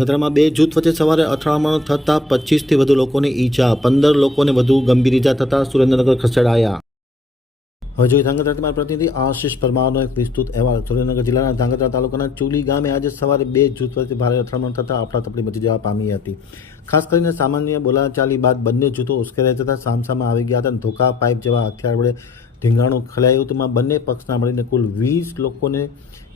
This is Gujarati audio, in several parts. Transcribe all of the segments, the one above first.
ધાંગધ્રામાં બે જૂથ વચ્ચે સવારે અથડામણ થતાં 25થી વધુ લોકોને ઈજા, 15 લોકોને વધુ ગંભીર ઈજા થતાં સુરેન્દ્રનગર ખસેડાયા. હવે જોઈએ ધાંગધ્રાથી મારા પ્રતિનિધિ આશિષ પરમારનો એક વિસ્તૃત અહેવાલ. સુરેન્દ્રનગર જિલ્લાના ધાંગધ્રા તાલુકાના ચુલી ગામે આજે સવારે બે જૂથ વચ્ચે ભારે અથડામણ થતાં અફડાતફડી મચી જવા પામી હતી. ખાસ કરીને સામાન્ય બોલાચાલી બાદ બંને જૂથો ઉશ્કેરાઈ જતાં સામસામા આવી ગયા હતા અને ધોકા, પાઇપ જેવા હથિયાર વડે ધીંગાણું ખેલાયું. તેમાં બંને પક્ષના મળીને કુલ 20 લોકોને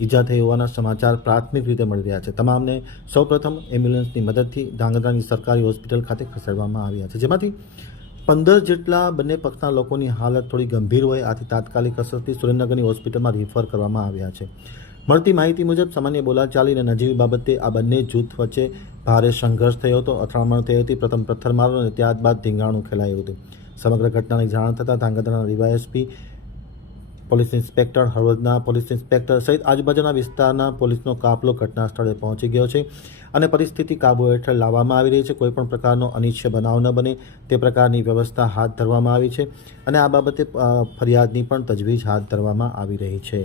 ઈજા થઈ હોવાના સમાચાર પ્રાથમિક રીતે મળી રહ્યા છે. તમામને સૌપ્રથમ એમ્બ્યુલન્સની મદદથી ધાંગધ્રાની સરકારી હોસ્પિટલ ખાતે ખસેડવામાં આવ્યા છે, જેમાંથી 15 જેટલા બંને પક્ષના લોકોની હાલત થોડી ગંભીર હોય. આથી તાત્કાલિક અસરથી સુરેન્દ્રનગરની હોસ્પિટલમાં રિફર કરવામાં આવ્યા છે. મળતી માહિતી મુજબ સામાન્ય બોલાચાલી અને નજીવી બાબતે આ બંને જૂથ વચ્ચે ભારે સંઘર્ષ થયો હતો. અથડામણ થઈ હતી. પ્રથમ પથ્થરમારો અને ત્યારબાદ ધીંગાણું ખેલાયું હતું. સમગ્ર ઘટનાની જાણ થતાં ધાંગધ્રાના ડીવાયએસપી, પોલીસ ઇન્સ્પેક્ટર, હળવદના પોલીસ ઇન્સ્પેક્ટર સહિત આજુબાજુના વિસ્તારના પોલીસનો કાફલો ઘટના સ્થળે પહોંચી ગયો છે અને પરિસ્થિતિ કાબૂ હેઠળ લાવવામાં આવી રહી છે. કોઈપણ પ્રકારનો અનિચ્છનીય બનાવ ન બને તે પ્રકારની વ્યવસ્થા હાથ ધરવામાં આવી છે અને આ બાબતે ફરિયાદની પણ તજવીજ હાથ ધરવામાં આવી રહી છે.